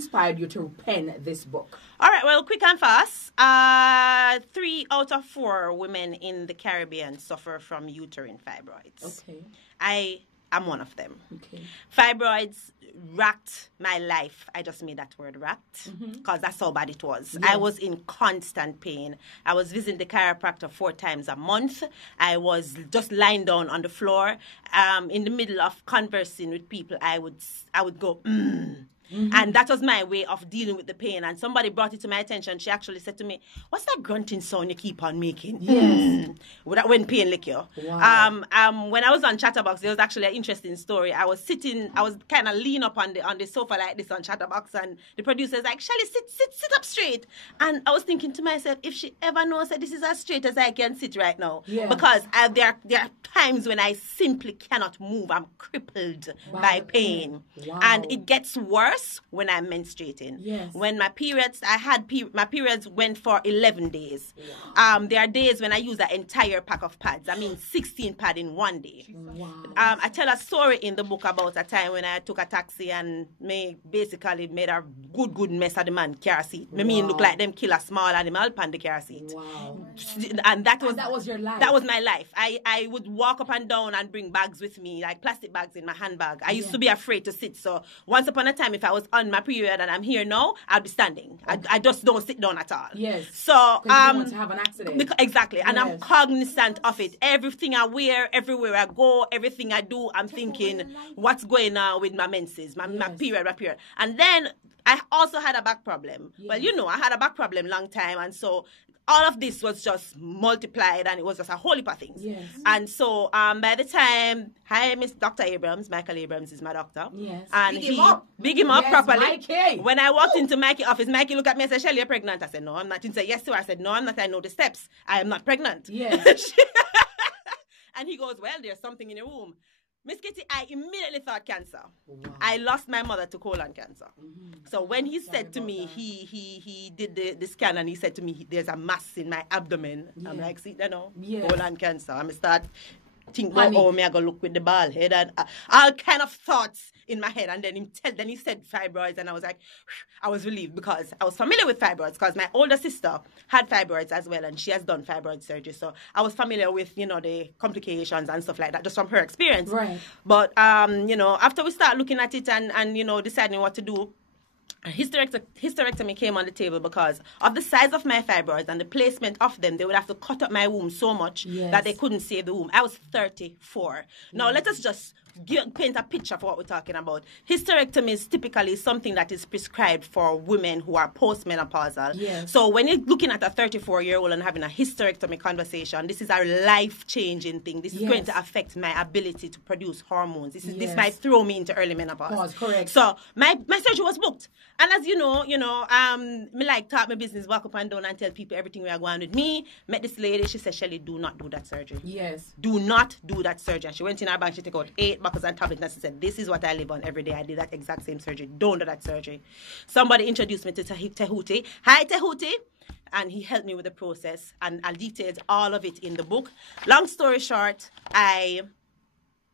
inspired you to pen this book? All right, well, quick and fast. 3 out of 4 women in the Caribbean suffer from uterine fibroids. Okay. I'm one of them. Okay. Fibroids racked my life. I just made that word racked because that's how bad it was. Yes. I was in constant pain. I was visiting the chiropractor 4 times a month. I was just lying down on the floor. In the middle of conversing with people, I would go, And that was my way of dealing with the pain. And somebody brought it to my attention. She actually said to me, "What's that grunting sound you keep on making?" Yes. When pain lick you. Wow. When I was on Chatterbox, there was actually an interesting story. I was kind of lean up on the sofa like this on Chatterbox, and the producer's like, "Shelly, sit up straight." And I was thinking to myself, if she ever knows that this is as straight as I can sit right now. Yes. Because there are times when I simply cannot move. I'm crippled by pain. Wow. And it gets worse when I'm menstruating. Yes. When my periods, my periods went for 11 days. Wow. There are days when I use an entire pack of pads. I mean, 16 pads in one day. Wow. I tell a story in the book about a time when I took a taxi and basically made a good mess of the man car seat. I mean, look like them kill a small animal on the car seat. Wow. And that was your life. That was my life. I would walk up and down and bring bags with me, like plastic bags in my handbag. I used to be afraid to sit. So once upon a time, if I was on my period and I'm here now, I'll be standing. Okay. I just don't sit down at all. Yes. So you don't want to have an accident. Exactly. And I'm cognizant of it. Everything I wear, everywhere I go, everything I do, I'm thinking, what's going on with my menses, my period. And then I also had a back problem. Yes. Well, I had a back problem long time, and so all of this was just multiplied, and it was just a whole heap of things. Yes. And so by the time, hi, Miss Dr. Abrams, Michael Abrams is my doctor. Yes. And big him up properly. Mikey. When I walked into Mikey's office, Mikey looked at me and said, "Shelly, you're pregnant." I said, "No, I'm not." He said, "Yes, sir." I said, "No, I'm not. I know the steps. I am not pregnant." Yes. And he goes, "Well, there's something in your womb." Miss Kitty, I immediately thought cancer. Wow. I lost my mother to colon cancer. So when he said to me, he did the scan, and he said to me, "There's a mass in my abdomen." I'm like, "See, colon cancer." I'm start think about how me I go look with the bald head and all kind of thoughts in my head. And then he said fibroids, and I was like, I was relieved because I was familiar with fibroids because my older sister had fibroids as well, and she has done fibroid surgery. So I was familiar with, the complications and stuff like that just from her experience. Right. But, after we start looking at it and deciding what to do, hysterectomy came on the table because of the size of my fibroids and the placement of them. They would have to cut up my womb so much that they couldn't save the womb. I was 34. Now, let us just paint a picture for what we're talking about. Hysterectomy is typically something that is prescribed for women who are postmenopausal. Yes. So when you're looking at a 34-year-old and having a hysterectomy conversation, this is a life-changing thing. This is going to affect my ability to produce hormones. This might throw me into early menopause. Correct. So my surgery was booked. And as you know, me like talk my business, walk up and down and tell people everything we are going with me. Met this lady, she said, "Shelly, do not do that surgery." Yes. Do not do that surgery. And she went in her bank, she took out 8 bottles and tablets, and she said, "This is what I live on every day. I did that exact same surgery. Don't do that surgery." Somebody introduced me to Tehuti. Hi, Tehuti. And he helped me with the process, and I detailed all of it in the book. Long story short, I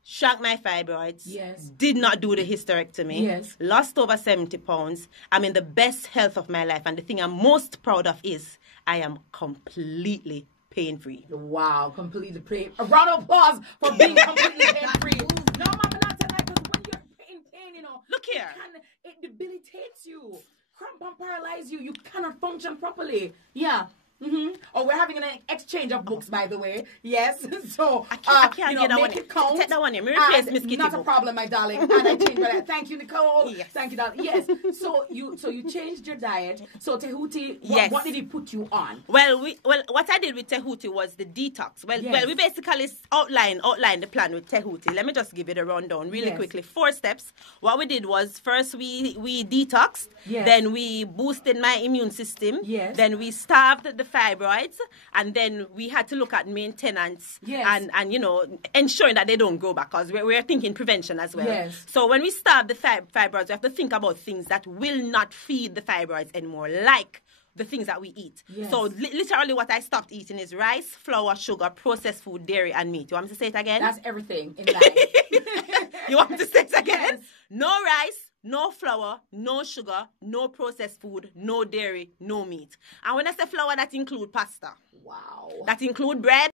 shrunk my fibroids. Yes. Did not do the hysterectomy. Yes. Lost over 70 pounds. I'm in the best health of my life. And the thing I'm most proud of is I am completely pain-free. Wow, completely pain. A round of applause for being completely pain-free. No, Mama, not tonight, because when you're in pain, Look here. It debilitates you. Cramp and paralyze you. You cannot function properly. Yeah. Mm-hmm. Oh, we're having an exchange of books, by the way. Yes. So I can't get that one. It count. Take that one here. Replace Miss Kitty. Not a problem, my darling. And I changed my diet. Thank you, Nicole. Yes. Thank you, darling. Yes. So you changed your diet. So Tehuti, what did he put you on? Well, what I did with Tehuti was the detox. Well, we basically outlined the plan with Tehuti. Let me just give it a rundown really quickly. 4 steps. What we did was first we detoxed. Yes. Then we boosted my immune system. Yes. Then we starved the fibroids, and then we had to look at maintenance and ensuring that they don't grow back, because we're thinking prevention as well. Yes. So when we starve the fibroids, we have to think about things that will not feed the fibroids anymore, like the things that we eat. Yes. So literally what I stopped eating is rice, flour, sugar, processed food, dairy, and meat. You want me to say it again? That's everything in life. You want me to say it again? Yes. No rice, no flour, no sugar, no processed food, no dairy, no meat. And when I say flour, that include pasta. Wow. That include bread.